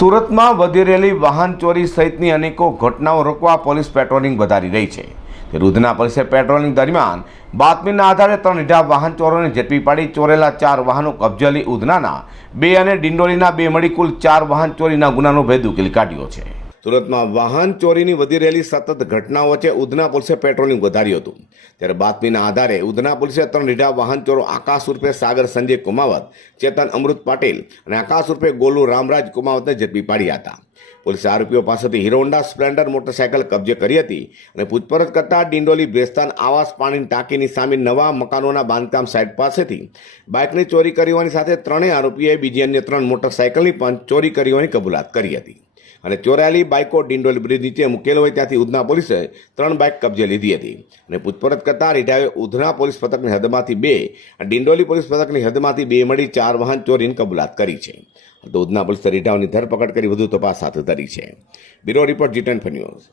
સુરતમાં વધી રહેલી વાહન ચોરી સહિતની અનેકો ઘટનાઓ રોકવા પોલીસ પેટ્રોલિંગ વધારી રહી છે. તે ઉધના પોલીસે પેટ્રોલિંગ દરમિયાન બાતમીના આધારે ત્રણ ઈઢા વાહન ચોરોને ઝડપી પાડી ચોરેલા ચાર વાહનો કબજે લઈ ઉધનાના બે અને ડિંડોલીના બે મળી કુલ ચાર વાહન ચોરીના ગુનાનો ભેદ ઉકેલી કાઢ્યો છે. સુરતમાં વાહન ચોરીની વધી રહેલી સતત ઘટનાઓ વચ્ચે ઉધના પોલીસે પેટ્રોલિંગ વધાર્યું હતું. ત્યારે બાતમીના આધારે ઉધના પોલીસે ત્રણ રીઢા વાહન ચોરો આકાશ ઉર્ફે સાગર સંજય કુમાવત, ચેતન અમૃત પાટીલ અને આકાશ ઉર્ફે ગોલુ રામરાજ કુમાવતને ઝડપી પાડ્યા હતા. પોલીસે આરોપીઓ પાસેથી હીરો હોન્ડા સ્પ્લેન્ડર મોટરસાયકલ કબજે કરી હતી અને પૂછપરછ કરતા ડિંડોલી ભેસ્તાન આવાસ પાણીની ટાંકીની સામે નવા મકાનોના બાંધકામ સાઇટ પાસેથી બાઇકની ચોરી કરી હોવાની સાથે ત્રણેય આરોપીએ બીજી અન્ય ત્રણ મોટરસાયકલની પણ ચોરી કરી હોવાની કબૂલાત કરી હતી. અને ચોરાયેલી બાઇકો ડિંડોલી બ્રિજ નીચે મૂકેલ હોય ત્યાંથી ઉધના પોલીસે ત્રણ બાઇક કબજે લીધી હતી. અને પૂછપરછ કરતા રીઢાએ ઉધના પોલીસ પથકની હદમાંથી બે અને ડિંડોલી પોલીસ પથકની હદમાંથી બે મળી ચાર વાહન ચોરીની કબૂલાત કરી છે. તો ઉધના પોલીસે રીઢાઓની ધરપકડ કરી વધુ તપાસ હાથ ધરી છે. બ્યુરો રિપોર્ટ જીટન ફન્યુઝ ન્યૂઝ.